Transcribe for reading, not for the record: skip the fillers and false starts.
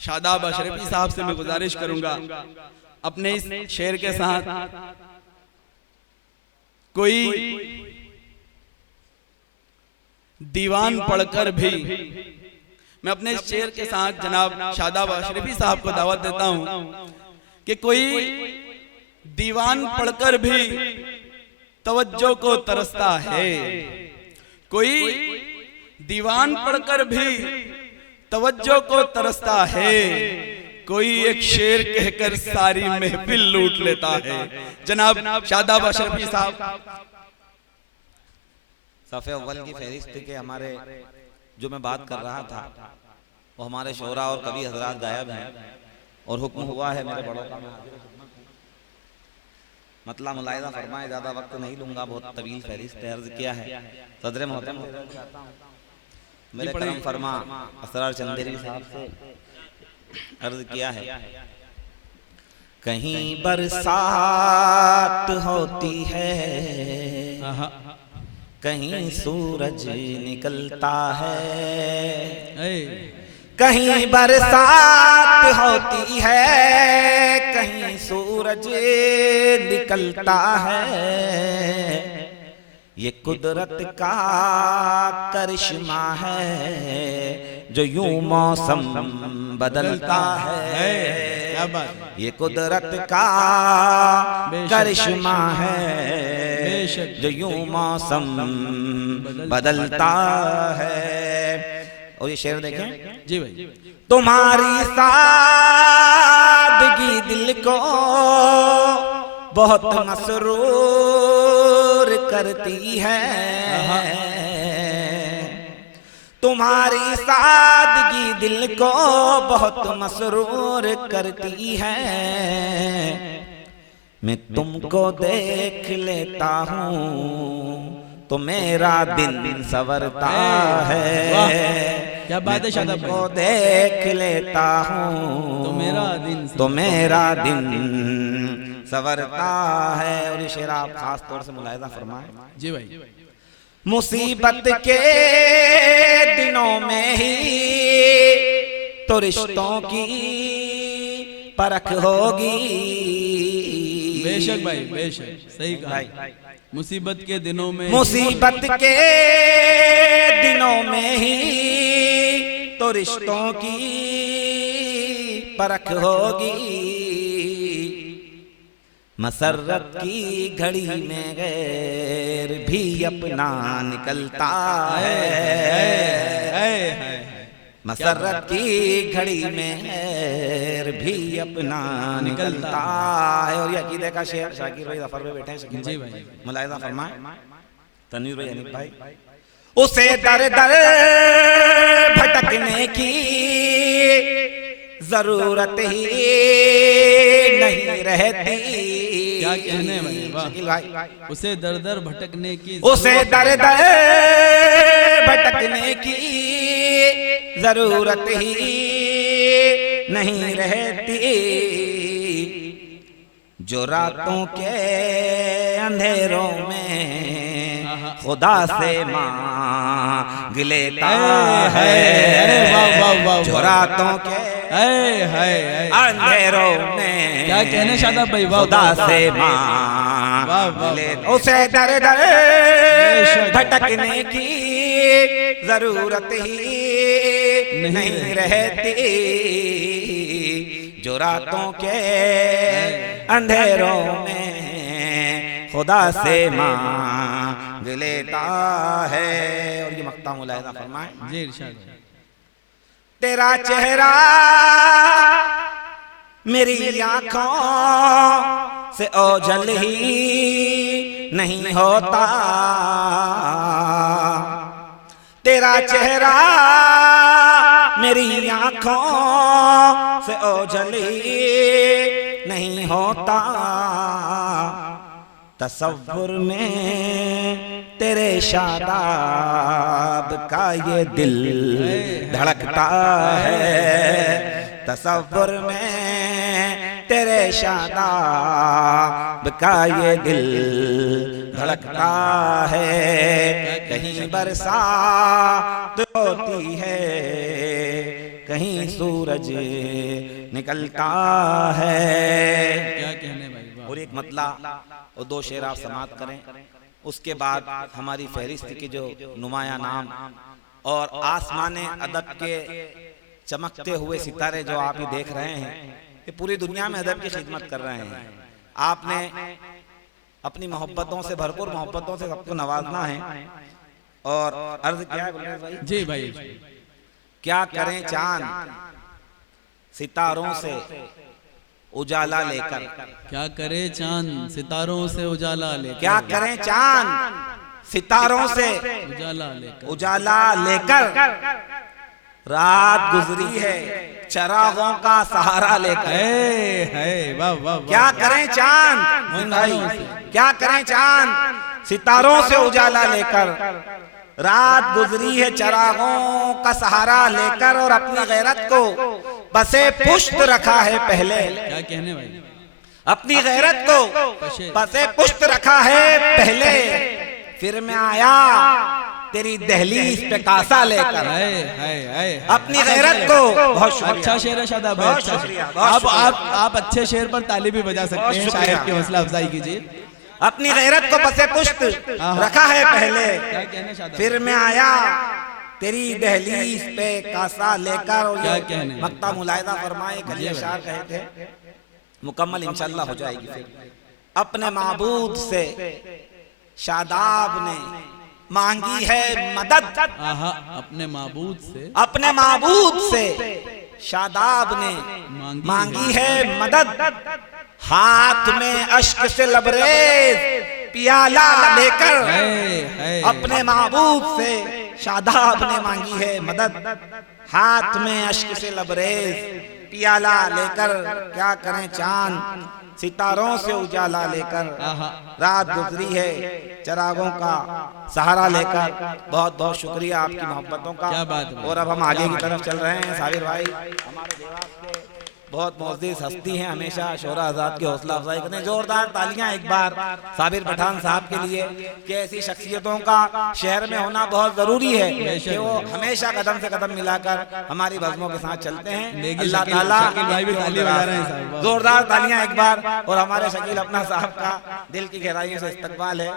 शादाब अशरफी साहब से मैं गुजारिश करूंगा अपने इस शेर के साथ कोई दीवान पढ़कर भी, मैं अपने इस शेर के साथ जनाब शादाब अशरफी साहब को दावत देता हूं कि कोई दीवान पढ़कर भी तवज्जो को तरसता है, कोई दीवान पढ़कर भी तवज्जो को तरसता है, कोई एक शेर कहकर सारी महफिल लूट लेता है। जनाब शादाब अशरफी साहब। सफ़े अव्वल की फहरिस्त के हमारे जो मैं बात कर रहा था वो हमारे शोरा और कवि हजरात गायब हैं और हुक्म हुआ है मेरे बड़ों का मतलब मुलाहिजा फरमाए, ज़्यादा वक्त नहीं लूंगा, बहुत तवील फहरिस्त अर्ज किया है। सदर मोहतरम मेरे करम फरमा असरार चंदेरी साहब से अर्ज किया है, कहीं बरसात होती है, कहीं सूरज निकलता है, कहीं बरसात होती है, कहीं सूरज निकलता है, ये कुदरत का करिश्मा है जो यूं मौसम बदलता है, ये कुदरत का करिश्मा है जो यूं मौसम बदलता है। और ये शेर देखें जी भाई, तुम्हारी सादगी दिल को बहुत मसरूर करती है, तुम्हारी सादगी दिल को बहुत मसरूर करती है, मैं तुमको देख लेता हूँ तो मेरा दिन संवरता है, क्या बात है शादाब भाई, तुमको देख लेता हूँ तो मेरा दिन संवरता है। और ये शेर आप खास तौर से मुलाहिजा फरमाएं जी भाई, मुसीबत के दिनों में ही तो रिश्तों की परख होगी। बेशक भाई, बेशक सही कहा, मुसीबत के दिनों में, मुसीबत के दिनों में ही तो रिश्तों की परख होगी, मसरत की घड़ी में गैर भी अपना निकलता है, मसरत की घड़ी में गैर भी अपना निकलता है। और ये अकीदे का शेर शाकिर भाई जफर पे बैठे हैं, शकील जी भाई, मुलाहिजा फरमाए, तनवीर भाई अनिक भाई, उसे दर दर भटकने की जरूरत ही नहीं रहती। क्या कहने भाई, वाह, उसे दर दर भटकने की, उसे दर दर भटकने की जरूरत ही नहीं रहती, जो रातों के अंधेरों में खुदा से मांग लेता है, जो रातों के अंधेरों में, क्या कहने शादाब भाई, खुदा से मांग लेता, उसे दर दर भटकने की जरूरत ही नहीं रहती, जो रातों के अंधेरों में खुदा से मांग लेता है। और ये मक्ता मुलाहिजा फरमाए जी इरशाद, तेरा चेहरा मेरी आंखों से ओझल ही नहीं होता, तेरा चेहरा मेरी आंखों से ओझल ही नहीं होता, तसव्वुर में तेरे शादाब का ये दिल धड़कता है, तसव्वुर में तेरे शादाब का ये दिल धड़कता है। कहीं बरसात होती है, कहीं सूरज निकलता है। क्या कहने भाई, वाह। और एक मतला और 2 शेर आप समाप्त करें, उसके बाद हमारी फहरिस्त के जो नुमाया नाम और आसमाने अदब के चमकते हुए सितारे जो आप ही देख रहे हैं, ये पूरी दुनिया में अदब की खिदमत कर रहे हैं। आपने अपनी मोहब्बतों से, भरपूर मोहब्बतों से सबको नवाजना है। और अर्ज क्या है गुलरेज भाई? जी भाई, क्या करें चांद सितारों से उजाला लेकर, क्या करे चांद सितारों से उजाला लेकर, क्या करें चांद सितारों से उजाला लेकर, रात गुजरी है चरागों का सहारा लेकर। है वाह वाह। क्या करें चांद मोइन भाई, क्या करें चांद सितारों से उजाला लेकर, रात गुजरी है चरागों का सहारा लेकर, और अपनी गैरत को बसे पुश्त रखा है पहले। क्या कहने भाई? अपनी गैरत को बसे पुश्त रखा है पहले, फिर मैं आया तेरी दहलीज पे कासा लेकर। अपनी गैरत को, बहुत शुक्रिया, अच्छा शेर है शादाब भाई, बहुत अच्छा शुक्रिया, शेर। बहुत शुक्रिया। आप अच्छे शेर पर ताली भी बजा सकते हैं, शायद की हौसला अफजाई कीजिए। अपनी गैरत को बसे पुश्त रखा है पहले, फिर मैं आया तेरी दहलीज पे कासा लेकर। और क्या कहने? मक्ता मुलायदा फरमाए, कल ये शार कहे थे, मुकम्मल इंशाल्लाह हो जाएगी फिर। अपने माबूद से शादाब ने मांगी है मदद, अपने माबूद से, अपने माबूद से शादाब ने मांगी है मदद, हाथ में अश्क से लबरेज पियाला लेकर। अपने महबूब से शादाब ने मांगी है मदद, हाथ में अश्क से लबरेज पियाला लेकर। क्या करें चांद सितारों से उजाला लेकर, रात गुजरी है चरागों का सहारा लेकर। बहुत बहुत शुक्रिया आपकी मोहब्बतों का। क्या बात है। और अब हम आगे की तरफ चल रहे हैं। साबिर भाई हमारे देवास के बहुत मोअज़्ज़िज़ हस्ती हैं, हमेशा शोरा आज़ाद की हौसला अफजाई करते हैं। जोरदार तालियां एक बार साबिर पठान साहब के लिए कि ऐसी शख्सियतों का शहर में होना बहुत जरूरी है कि वो हमेशा कदम से कदम मिलाकर हमारी बज़्मों के साथ चलते हैं। अल्लाह ताला जोरदार तालियां एक बार। और हमारे शकील अपना साहब का दिल की गहराइयों से इस्तकबाल है।